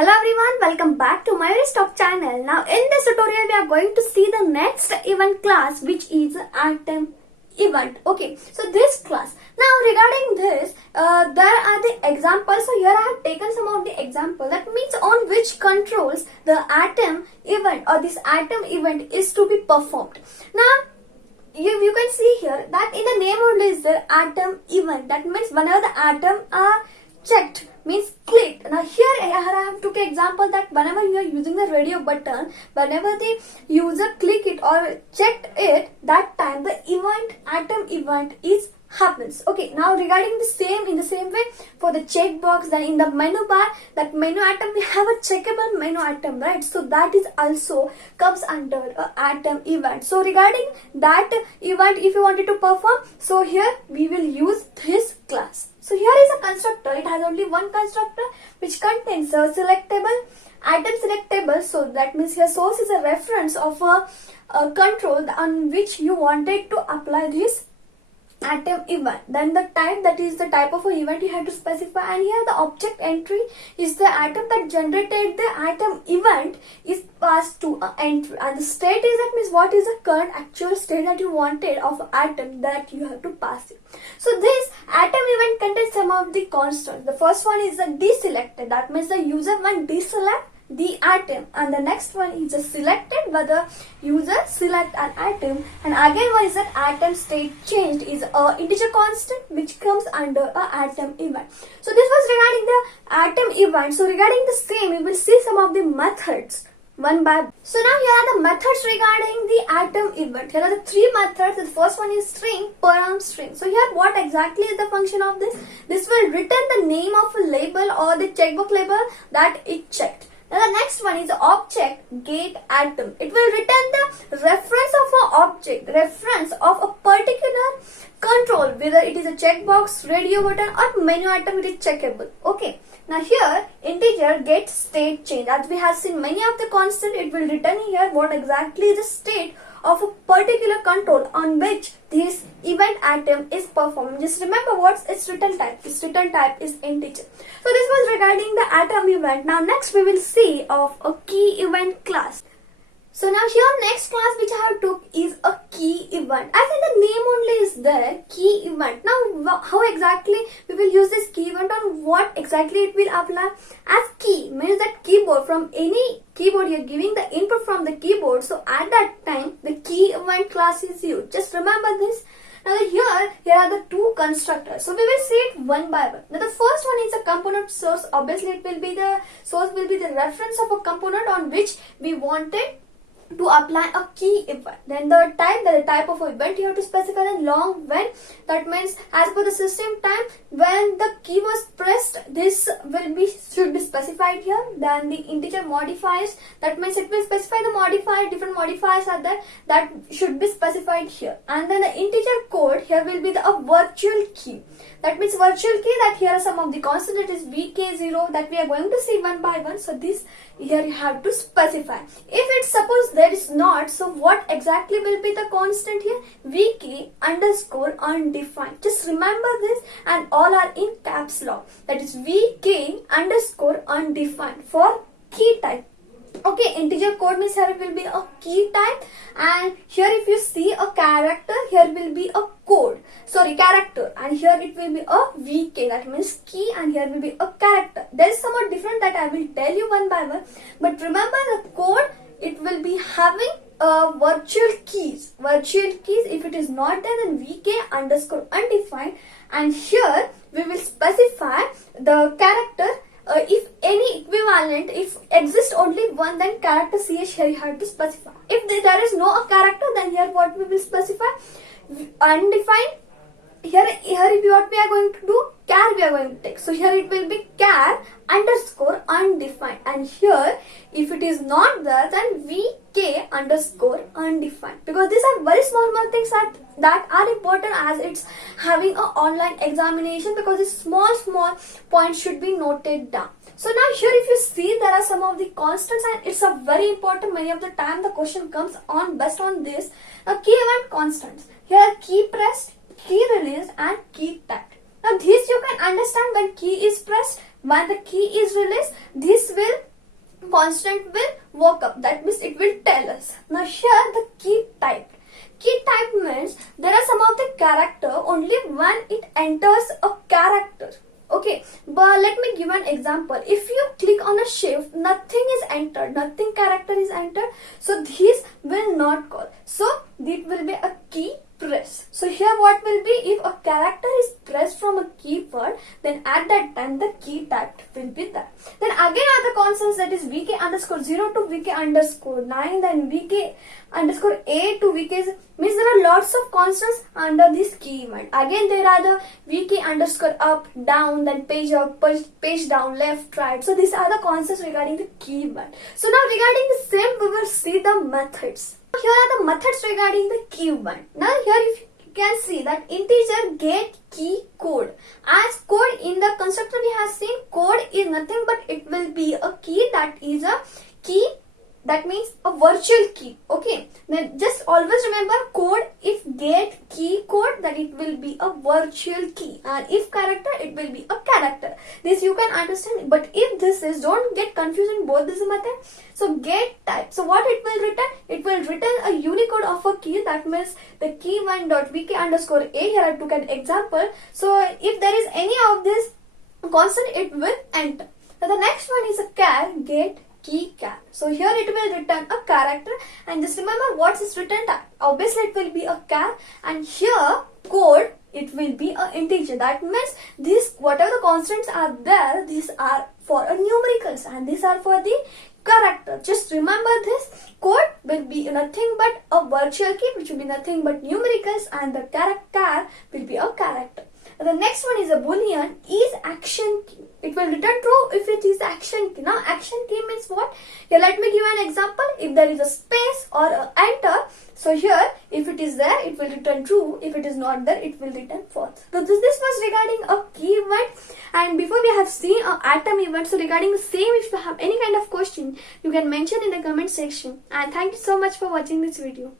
Hello everyone, welcome back to my Stock channel. Now in this tutorial we are going to see the next event class, which is atom event. Okay, so this class. Now regarding this, there are the examples. So here I have taken some of the example. That means on which controls the atom event or this atom event is to be performed. Now you can see here that in the name only is the atom event. That means whenever the atom are checked, means clicked. Now here I have took an example that whenever you are using the radio button, whenever the user click it or checked it, that time the event atom event is happens. Okay, now regarding the same, in the same way for the checkbox, then in the menu bar, that menu item we have a checkable menu item, right? So that is also comes under atom event. So regarding that event, if you wanted to perform, so here we will use this class. So here is a constructor. It has only one constructor which contains a selectable item selectable. So that means here source is a reference of a control on which you wanted to apply this atom event. Then the type, that is the type of an event you have to specify, and here the object entry is the atom that generated the atom event is passed to an entry, and the state is, that means what is the current actual state that you wanted of atom that you have to pass it. So this atom event contains some of the constants. The first one is the deselected, that means the user one deselect the atom, and the next one is the selected, where the user select an atom, and again one is that atom state changed is a integer constant which comes under a atom event. So this was regarding the atom event. So regarding the same, we will see some of the methods one by one. So now here are the methods regarding the atom event. Here are the three methods. The first one is string, param string. So here what exactly is the function of this? This will return the name of a label or the checkbox label that it checked. Now the next one is the object get atom. It will return the reference of an object, reference of a particular control, whether it is a checkbox, radio button or menu item, it is checkable. Okay. Now here integer get state change. As we have seen many of the constant, it will return here what exactly is the state of a particular control on which this event atom is performed. Just remember what's its return type. Its return type is integer. So this was regarding the atom event. Now next we will see of a key event class. So now here next class which I have took is a key event. As in the name only is there, key event. Now how exactly we will use this key event, on what exactly it will apply? As key means that keyboard, from any keyboard you are giving the input from the keyboard. So at that time the key event class is used. Just remember this. Now here are the two constructors. So we will see it one by one. Now the first one is a component source. Obviously it will be the source will be the reference of a component on which we wanted to apply a key event. Then the type of event you have to specify the long when. That means as per the system time, when the key was pressed, this should be specified here. Then the integer modifiers, that means it will specify the modifier, different modifiers are there, that should be specified here. And then the integer code, here will be a virtual key. That means virtual key, that here are some of the constants, that is vk0, that we are going to see one by one. So this here you have to specify. If it's suppose there is not, so what exactly will be the constant here? vk underscore undefined. Just remember this, and all are in caps lock. That is vk underscore undefined for key type. Okay, integer code means here it will be a key type, and here if you see a character, here will be a code. Sorry, character, and here it will be a VK, that means key, and here will be a character. There is somewhat different that I will tell you one by one, but remember the code, it will be having virtual keys. Virtual keys, if it is not there, then VK underscore undefined, and here we will specify the character. If any equivalent, if exists only one, then character ch here you have to specify. If there is no character, then here what we will specify? Undefined. Here what we are going to do? Char we are going to take. So here it will be char underscore undefined, and here if it is not there, then vk underscore undefined, because these are very small things that are important as it's having an online examination, because these small points should be noted down. So now here if you see, there are some of the constants, and it's a very important. Many of the time the question comes on based on this. Now key event constants. Here key pressed, key released and key tapped. Now this you can understand when key is pressed, when the key is released, this will constant will work up. That means it will tell us. Now here the key type. Key type means there are some of the character only when it enters a character. Okay, but let me give an example. If you click on a shift, nothing is entered, nothing character is entered. So this will not call. So it will be a key press. So here what will be, if a character is pressed from a keyword, then at that time the key type will be that. Then again other constants, that is vk underscore 0 to vk underscore 9, then vk underscore a to vk, means there are lots of constants under this key event. Again there are the vk underscore up, down, then page up, page down, left, right. So these are the constants regarding the key event. So now regarding the same, we will see the methods. Here are the methods regarding the key event. Now here if you can see that integer get key code. As code in the constructor we have seen, code is nothing but it will be a key, that is a key, that means a virtual key. Okay, then just always remember code, if get key code, that it will be a virtual key, and if character it will be a character. This you can understand, but if this is, don't get confused in both this method. So get type, so what it will return, it will return a Unicode of a key, that means the key one dot vk underscore a. Here I took an example. So if there is any of this constant, it will enter. Now the next one is a char get key char. So here it will return a character, and just remember what is written type. Obviously it will be a char, and here code it will be a integer. That means this, whatever the constants are there, these are for a numericals and these are for the character. Just remember this, code will be nothing but a virtual key, which will be nothing but numericals, and the character will be a character. The next one is a boolean is action key. It will return true if it is action key. Now action key means what? Here let me give an example. If there is a space or a enter, so here if it is there it will return true. If it is not there it will return false. So this was regarding a key event, and before we have seen a atom event. So regarding the same, if you have any kind of question, you can mention in the comment section. And thank you so much for watching this video.